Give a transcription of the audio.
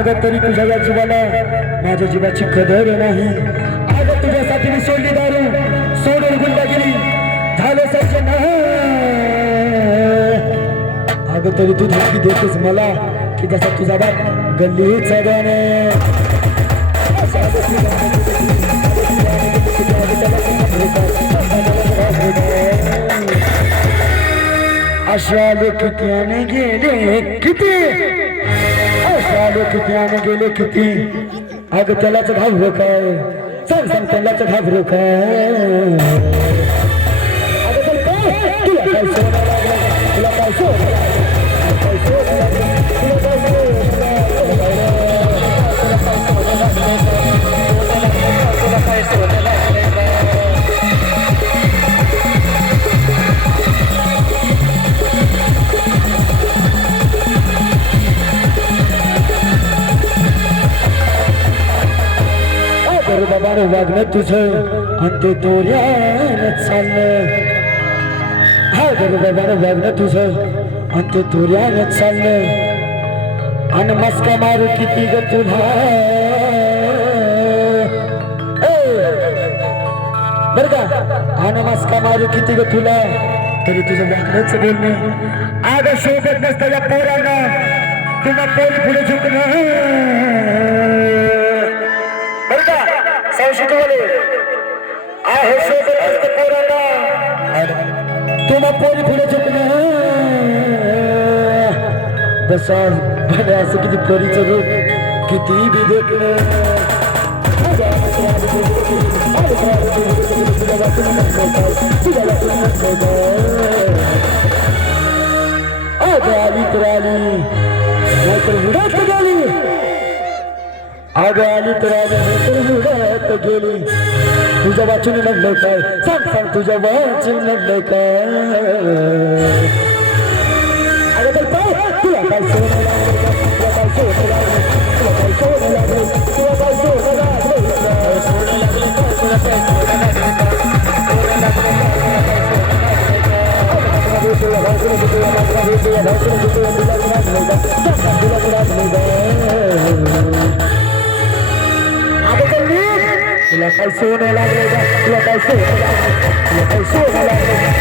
अगं तरी तुझ्या या जीवाला माझ्या जीवाची कदर नाही. अगं तुझ्यासाठी मी सोडली दारू. सोडून गुंडागिरी. झालं सज्जन अगं तरी तू धमकी देतेस मला की जसा तुझा बाप गल्लीचा गाणे अशा लोक त्याने गेले किती? आले किती आणि गेले किती? अग त्यालाच घाबरू काय? सांग सांग त्यालाच घाबरू काय? अगर वागणं तुझं आणि ते तोऱ्यानं चाललं अगर बाबानं वागणं तुझं आणि ते तोऱ्यानं चाललं आणि मस्का मारू किती ग तुला. बर का? आणि मस्का मारू किती ग तुला. तरी तुझं वागणंच बोलणं. आग शोधत नसतं या पोरांना. तुला पोल पुढे झुकणं. बर का? संशुद्धवाले आहे शोभत असतं पोरांना पोरी पुढे झुकणं बसा भले असं किती परीचं रूप किती बी देखणं. आली तर आली नाहीतर उडत गेली अगं आली तर आली. उडत गेली तुझ्या वाचून म्हणलं काय सांग सांग तुझ्या वाचून म्हणलं काय अरे तर काय तुला काय सोनं लागलं का? तुला काय सोनं लागलं तुला काय सोनं लागलं तुला काय सोनं लागलं का? सोनं लागलं का? तुला काय सोनं लागलं का? सोनं लागलं का? तुला काय सोनं लागलं La calzona la rega, la calzona la rega, la calzona la rega.